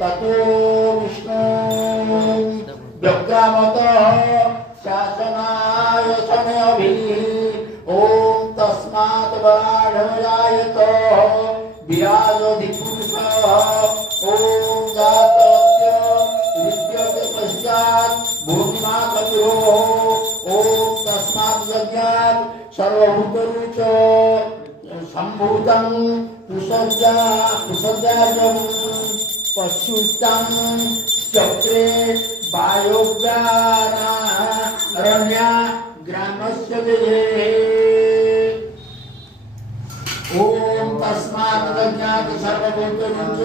ततो विष्णु व्यग्रामतः शासनाय समयभिः ॐ तस्मात् बाढयायत विराजोधिपुरुषः ॐ जातस्य विद्यते पश्चात् भूमिमाकपिरोः ॐ तस्मात् यज्ञात् सर्वभूतरुच सम्भूतं कुसज्जाजं पश्युतं चक्रे वायोग्यारण्या ग्रामस्य विजये ॐ तस्मात् यज्ञात् सर्वभूतरुच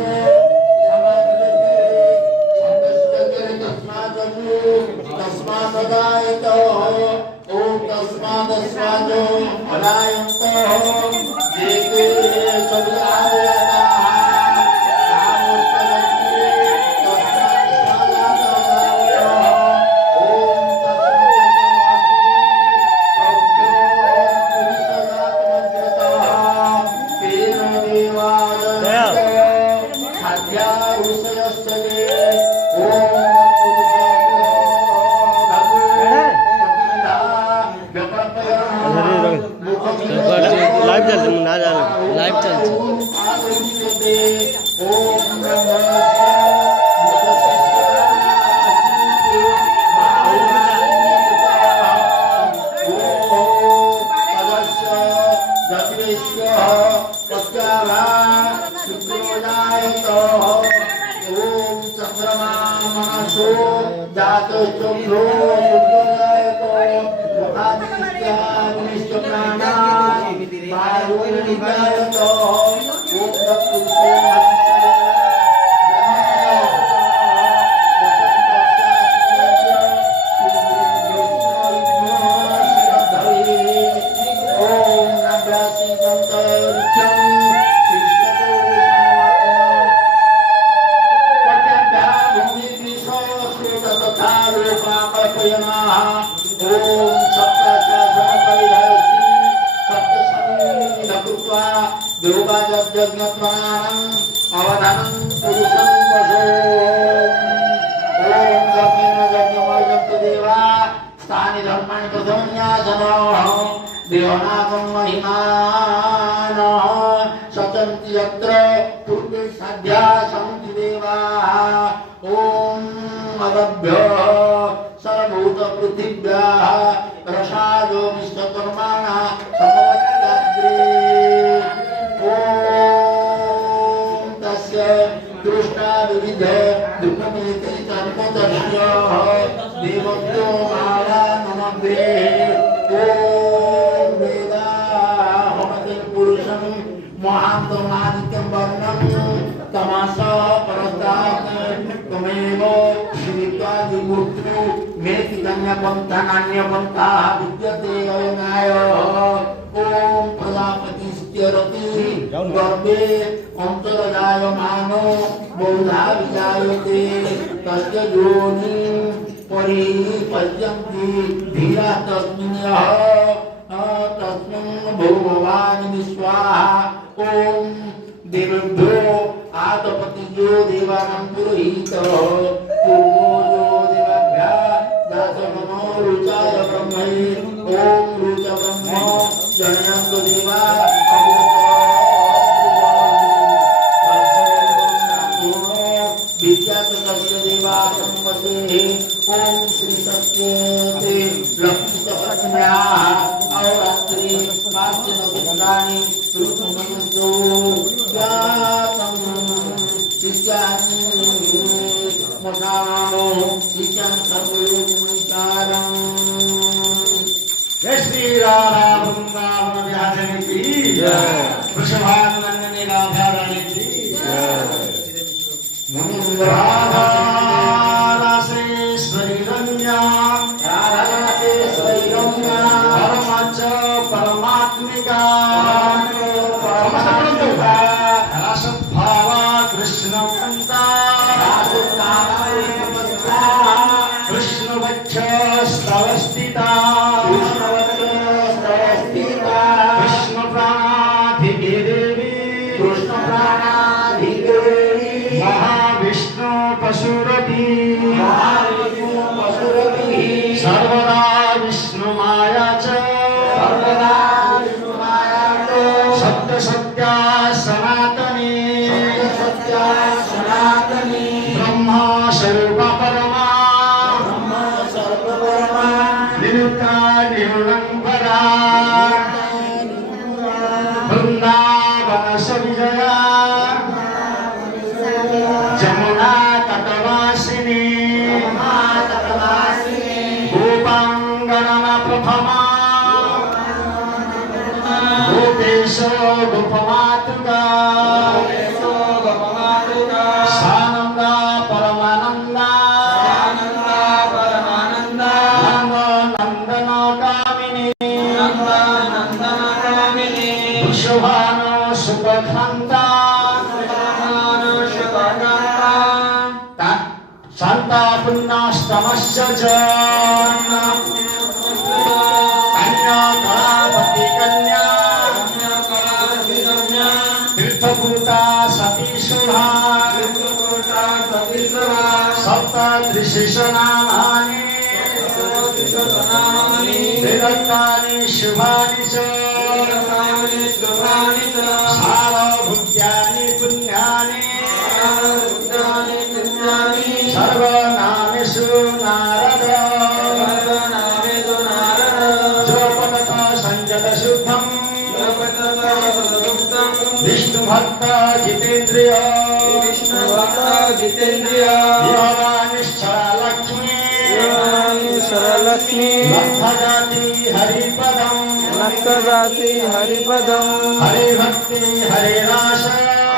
तस्मात् अदायत ॐ तस्मात् स्वाजो अदायन्त जेते सविदायताः लाइव चल ना जा लाइव चल महाविष्णु पशुरती सर्वदा विष्णुमायाच सत्य सत्या सनातनी ब्रह्मा स्वरूप परमा निरुक्ता निर्णंपरा वृंदावन सविजया जमुना तटवासिनी गोपांगना प्रथमा गोपेश गोपमातुका सानंदा परमानंदा नंदन कामिनी वृषभानो सुखखंता शांता पुण्यस्तमस्य च कन्यापति कन्या तीर्थपूता सती शुभा सप्तत्रिशिशनामानि वेदत्तानि शुभानि च सारभूत्यानि पुण्यानि सर्वनामेषु नारद जोपदत संजत शुद्धं विष्णुभक्त जितेन्द्रिय सरलक्ष्मी लक्ष्मी नक्कजाति हरिपदम हरिभक्ति हरिनाश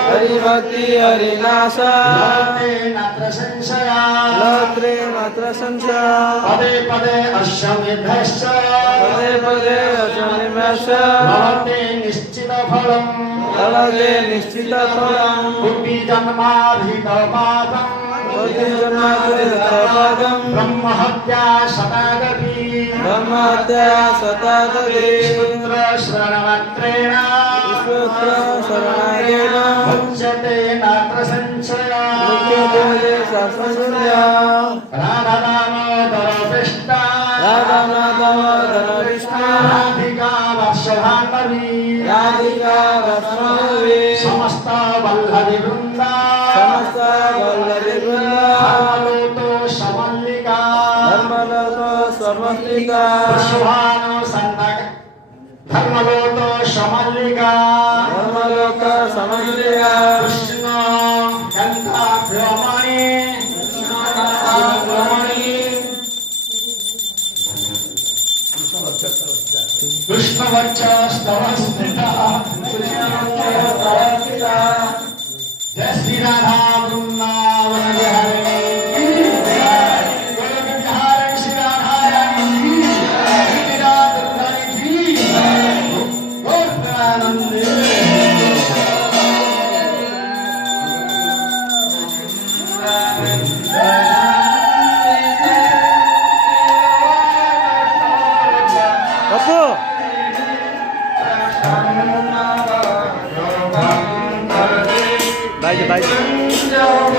हरिभक्ति हरिनाश लते नत्र संशया लत्रे मात्र संशय पदे पदे अश्वमेधश्च पदे पदे अजनिमेश भवते निश्चित फलम् लभते निश्चित फलम् बुद्धि जन्माधिक पापम् ब्रह्महत्या शतागति ब्रह्महत्या शतागति पुत्र श्रवणमात्रेण शरणागेन मुच्यते नात्र संशया मुख्यते शास्त्रशून्या राधादामोदरपिष्टा राधानाथमधरविष्णा राधिका वर्षभान्नवी राधिका वैष्णवी समस्त वल्लभी वृंदा समस्त वल्लभी वृंदा धर्मलोतो समल्लिका धर्मलोको समस्तिका वृषभानो सन्नक धर्मलोतो समल्लिका धर्मलोक समस्तिका कृष्ण गंधा भ्रमणी कृष्णवक्षस्तवस्थिता जय श्री राधा वृंदावन विहारिणी गोलोक विहारिणी श्री राधा रानी की राधा रानी की गौर प्रेमानंदे पप्पू बाइक बाइक